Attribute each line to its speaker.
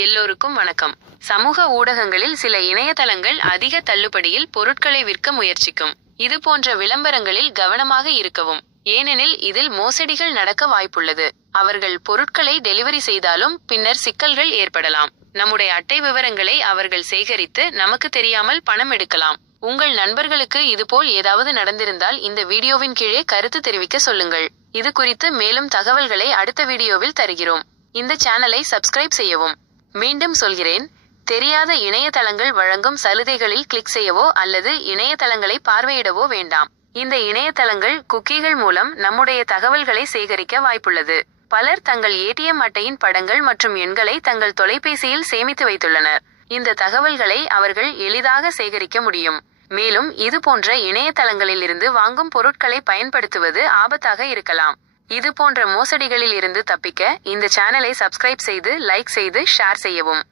Speaker 1: எல்லோருக்கும் வணக்கம். சமூக ஊடகங்களில் சில இணையதளங்கள் அதிக தள்ளுபடியில் பொருட்களை விற்க முயற்சிக்கும். இது போன்ற விளம்பரங்களில் கவனமாக இருக்கவும். ஏனெனில் இதில் மோசடிகள் நடக்க வாய்ப்புள்ளது. அவர்கள் பொருட்களை டெலிவரி செய்தாலும் பின்னர் சிக்கல்கள் ஏற்படலாம். நம்முடைய அட்டை விவரங்களை அவர்கள் சேகரித்து நமக்கு தெரியாமல் பணம் எடுக்கலாம். உங்கள் நண்பர்களுக்கு இதுபோல் ஏதாவது நடந்திருந்தால் இந்த வீடியோவின் கீழே கருத்து தெரிவிக்க சொல்லுங்கள். இது குறித்து மேலும் தகவல்களை அடுத்த வீடியோவில் தருகிறோம். இந்த சேனலை சப்ஸ்கிரைப் செய்யவும். மீண்டும் சொல்கிறேன். தெரியாத இணையதளங்கள் வழங்கும் சலுகைகளில் கிளிக் செய்யவோ அல்லது இணையதளங்களை பார்வையிடவோ வேண்டாம். இந்த இணையதளங்கள் குக்கீகள் மூலம் நம்முடைய தகவல்களை சேகரிக்க வாய்ப்புள்ளது. பலர் தங்கள் ஏடிஎம் அட்டையின் படங்கள் மற்றும் எண்களை தங்கள் தொலைபேசியில் சேமித்து வைத்துள்ளனர். இந்த தகவல்களை அவர்கள் எளிதாக சேகரிக்க முடியும். மேலும் இதுபோன்ற இணையதளங்களில் இருந்து வாங்கும் பொருட்களை பயன்படுத்துவது ஆபத்தாக இருக்கலாம். இது போன்ற மோசடிகளில் இருந்து தப்பிக்க இந்த சேனலை சப்ஸ்கிரைப் செய்து லைக் செய்து ஷேர் செய்யவும்.